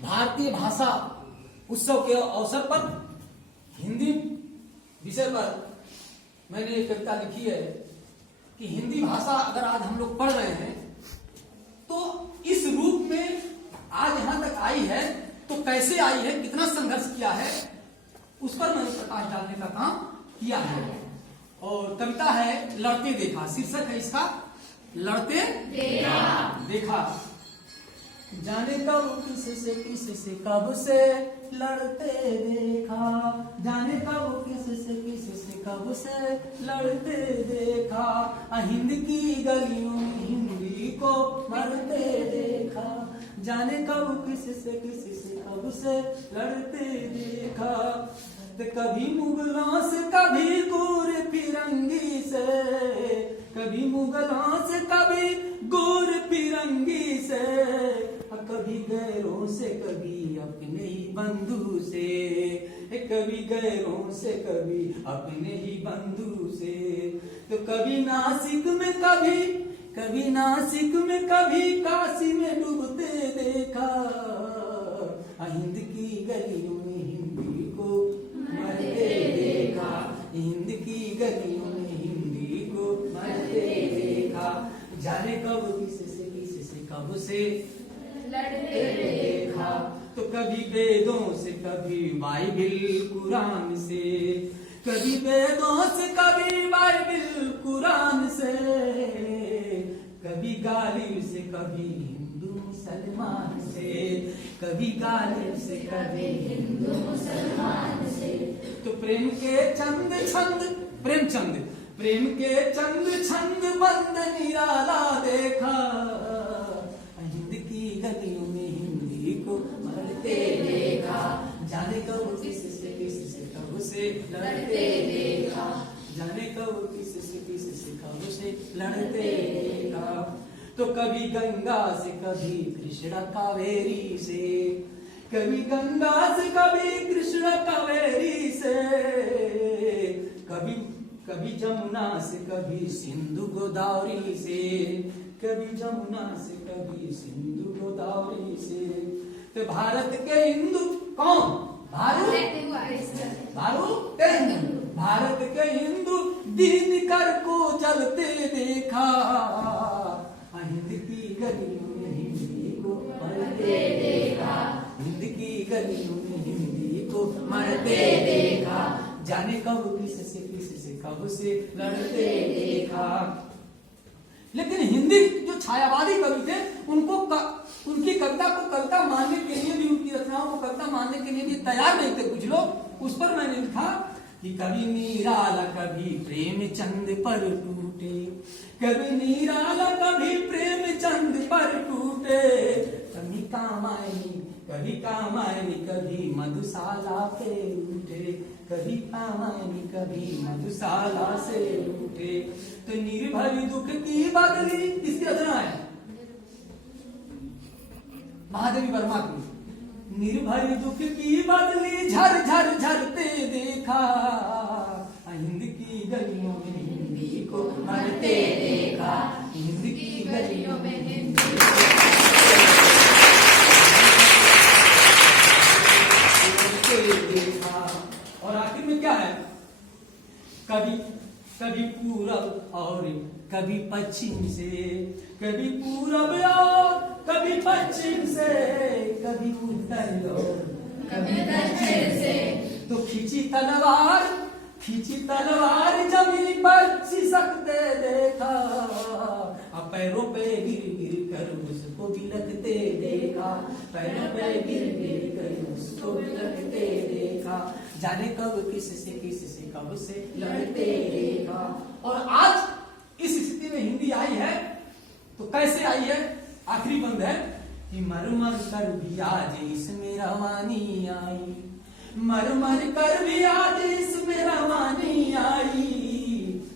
भारतीय भाषा उत्सव के अवसर पर हिंदी विषय पर मैंने एक कविता लिखी है कि हिंदी भाषा अगर आज हम लोग पढ़ रहे हैं तो इस रूप में आज यहां तक आई है तो कैसे आई है, कितना संघर्ष किया है, उस पर मैंने प्रकाश डालने का काम किया है। और कविता है लड़ते देखा, शीर्षक है इसका लड़ते देखा। जाने कब किस से कब से लड़ते देखा, जाने कब किस से कब से लड़ते देखा, हिंद की गलियों में हिंदी को मरते देखा, जाने कब किस से कब से लड़ते देखा। तो कभी मुगलों से कभी गोर फिरंगी से, कभी मुगलों से कभी गोर फिरंगी से, कभी गैरों से कभी अपने ही बंधु से, कभी गैरों से कभी अपने ही बंधु से। तो कभी नासिक में कभी नासिक में कभी काशी में डूबते देखा, हिंद की गलियों में हिंदी को मरते देखा, हिंद की गलियों में हिंदी को मरते देखा। जाने कब किस से कब से लड़ते देखा। तो कभी वेदों से कभी बाइबिल कुरान से, कभी वेदों से कभी बाइबिल कुरान से, कभी गालिब से कभी हिंदू मुसलमान से, कभी गालिब से कभी हिंदू मुसलमान से। तो प्रेम के चंद छंद प्रेमचंद, प्रेम के चंद छंद बंद निराला देखा, हिंद की गलियों में हिंदी को मरते देखा। जाने कब किस से कब से लड़ते देखा, जाने कब किस से कब से लड़ते देखा। तो कभी गंगा से कभी कृष्ण कावेरी से, कभी गंगा से कभी कृष्ण कावेरी से, कभी जमुना से कभी सिंधु गोदावरी से, कभी जमुना से कभी सिंधु गोदावरी से। तो भारत के हिंदू कौन? भारत के हिंदू दीन कर को चलते देखा, हिंद की गलियों में हिंदी को मरते देखा, हिंद की गलियों में हिंदी को मरते देखा। जाने कब किस से कब से लड़ते देखा। लेकिन हिंदी जो छायावादी कवि थे उनकी कविता को कविता मानने के लिए भी, उनकी रचनाओं को कविता मानने के लिए भी तैयार नहीं थे कुछ लोग। उस पर मैंने लिखा कि कभी निराला कभी प्रेमचंद पर टूटे, कभी निराला कभी प्रेमचंद पर टूटे, कभी कामायनी कभी मधुशाला पे उठे, कभी कामायनी कभी मधुशाला से उठे। तो निर्भरी दुख की बदली, इसकी रचना है महादेवी वर्मा की। निर्भरी दुख की बदली झर झर झरते देखा, हिंद की गलियों में हिंदी को मरते देखा, हिंद की गलियों में हिंदी देखा। और आखिर में क्या है, कभी पूरब और कभी पश्चिम से, कभी पूरब और कभी पश्चिम से, कभी उत्तर और कभी दक्षिण से। तो खींची तलवार जमीन पर सिसकते देखा, अब पैरों पे गिर कर उसको भी लगते देखा, पैरों पे गिर कर उसको भी लगते देखा। जाने कब किस से कब से लड़ते देखा। और आज इस स्थिति में हिंदी आई है तो कैसे आई है, आखिरी बंद है कि मर मर कर भी आज इसमें रवानी आई, मर मर कर भी आज इसमें रवानी आई,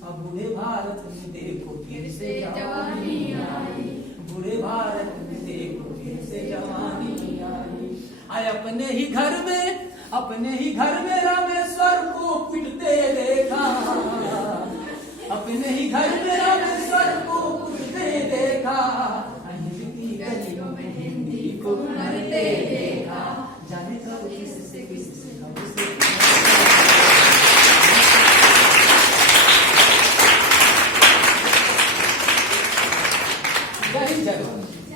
अब बूढ़े भारत में देखो फिर से जवानी आई, बूढ़े भारत में देखो फिर से जवानी आई। आए अपने ही घर में रामेश्वर को पिटते देखा, अपने ही घर में रामेश्वर को पिटते देखा, हिंदी की गलियों में हिंदी को मरते देखा, जय हिंद जय भारत।